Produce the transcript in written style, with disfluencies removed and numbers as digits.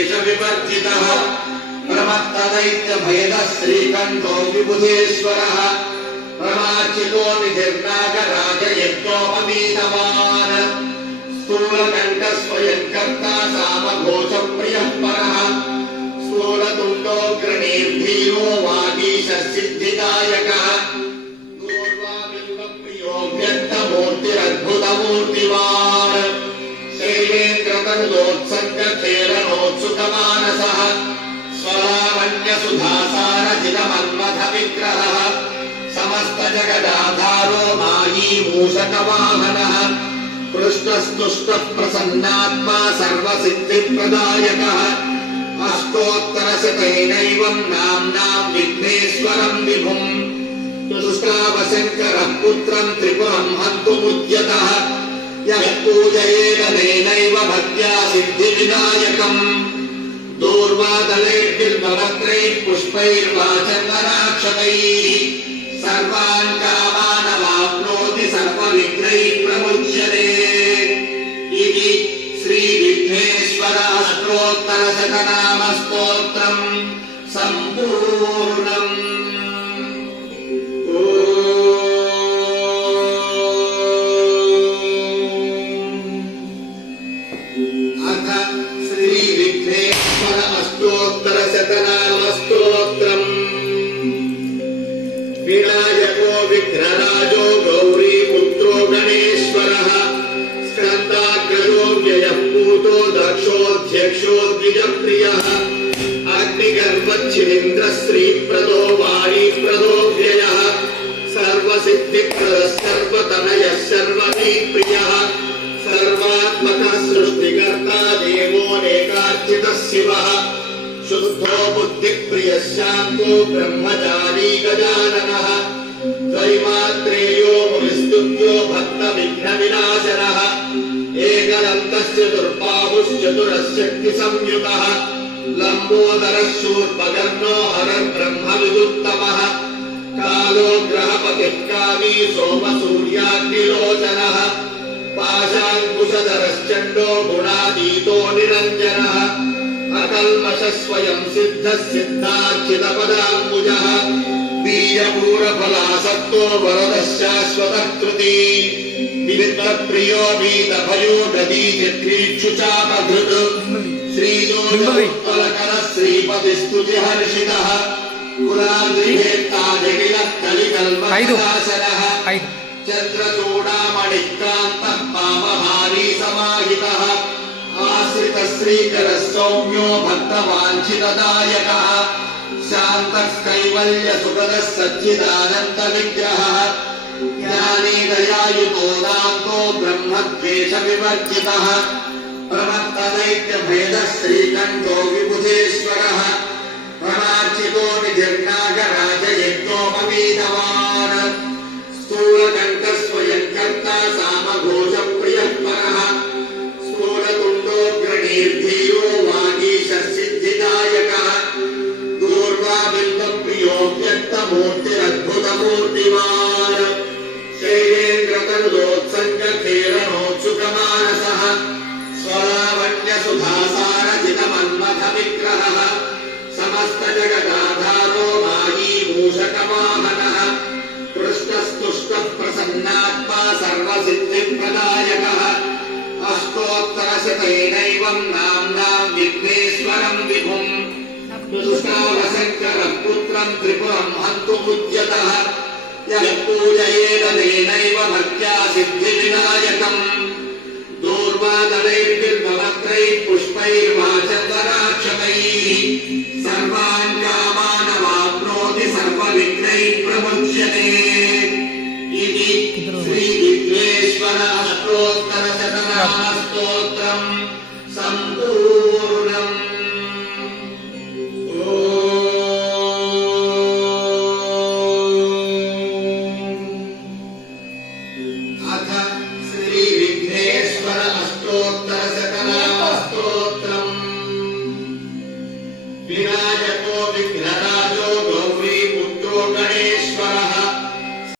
ब्रह्मद्वेष विवर्जितः प्रमत्तदैत्यभयदः श्रीकण्ठो विबुधेश्वरः प्रमार्चितो निधिर्नागराज यज्ञोपवीतवान् स्थूलकण्ठः स्वयंकर्ता सामघोषप्रियः परः स्थूलतुण्डोऽग्रणीर्धीरो वागीशः सिद्धिदायकः दूर्वाबिम्बप्रियो व्यक्तमूर्तिरद्भुतमूर्तिवान् शैलेन्द्रतनुदोत्सङ्गखेलनोत्सुकमानसः स्वलावण्यसुधासारजितमन्मथविग्रहः समस्तजगदाधारो मायी मूषकवाहनः कृष्णस्तुष्टः प्रसन्नात्मा सर्वसिद्धिप्रदायकः अष्टोत्तरशतैनैवं नाम्नां विघ्नेश्वरं विभुम् तुष्टावशङ्करः पुत्रं त्रिपुरं हन्तुमुद्यतः यः पूजयेत तेनैव भक्त्या सिद्धिविनायकम् दूर्वादलैर्बिल्वपत्रैः पुष्पैर्वाचन्दनाक्षतैः सर्वान् कामानवाप्नोति सर्वविघ्नैः प्रमुच्यते इति श्रीविघ्नेश्वर अष्टोत्तरशतनामस्तोत्रम् सम्पूर्णम्। अथ श्रीविघ्नेश्वर अष्टोत्तरशतनामस्तोत्रम्। विनायको विघ्नराजो गौरीपुत्रो गणेश्वरः स्कन्दाग्रजो व्ययः पूतो दक्षोऽध्यक्षो द्विजप्रियः अग्निगर्भच्छिनीन्द्रः श्रीप्रदो वाणीप्रदो व्ययः सर्वसिद्धिप्रदः सर्वतनयः सर्वतीप्रियः सर्वात्मकः सृष्टिकर्ता देवोऽनेकार्चितः शिवः शुद्धो बुद्धिप्रियः शान्तो ब्रह्मचारी गजाननः द्वैमात्रेयो मुनिस्तुत्यो भक्तविघ्नविनाशनः एकदन्तश्चतुर्बाहुश्चतुरशक्तिसंयुतः लम्बोदरः शूर्पकर्णो हरर्ब्रह्मविदुत्तमः कालो ग्रहपतिः कामी सोमसूर्याग्निलोचनः पाशाङ्कुशधरश्चण्डो गुणातीतो निरञ्जनः अकल्मषः स्वयं सिद्धः सिद्धार्चितपदाम्बुजः वीर्यपूरफलासक्तो वरदः शाश्वतः कृती विविधप्रियो वीतभयो गदीचित्रीक्षुचापधृत् श्रीजोजोत्पलकरः श्रीपतिस्तुतिहर्षितः कुलाद्रिभेत्ता जटिलः कलिकल्मषनाशनः चन्द्रचूडामणिक्रान्तः पापहारी समाहितः आश्रितः श्रीकरः सौम्यो भक्तवाञ्छितदायकः शान्तः कैवल्यसुखदः सच्चिदानन्दविग्रहः ज्ञानी दयायुतो दान्तो ब्रह्मद्वेषविवर्जितः प्रमत्तदैत्यभेदः श्रीकण्ठो विबुधेश्वरः प्रमार्चितो निधिर्नागराज यज्ञोपवीतवान् स्थूलकण्ठः स्वयंकर्ता सामघोषप्रियः परः स्थूलतुण्डोऽग्रणीर्धीरो वागीशः सिद्धिदायकः दूर्वाबिम्बप्रियो व्यक्तमूर्तिरद्भुतमूर्तिवान् शैलेन्द्रतनुदोत्सङ्गखेलनोत्सुकमानसः स्वलावण्यसुधासारजितमन्मथविग्रहः समस्तजगदाधारो मायी मूषकवाहनः कृष्णस्तुष्टः प्रसन्नात्मा सर्वसिद्धिप्रदायकः अष्टोत्तरशतैनैवं नाम्नां विघ्नेश्वरं विभुम् तुष्टावशङ्करः पुत्रं त्रिपुरं हन्तुमुद्यतः यः पूजयेत तेनैव भक्त्या सिद्धिविनायकम् दूर्वादलैर्बिल्वपत्रैः पुष्पैर्वाचन्दनाक्षतैः सर्वान् कामानवाप्नोति सर्वविघ्नैः प्रमुच्यते इति श्रीविघ्नेश्वर अष्टोत्तरशतनामस्तोत्रम् सम्पूर्णम्। अथ श्रीविघ्नेश्वर अष्टोत्तरशतनामस्तोत्रम्। विनायको विघ्नराजो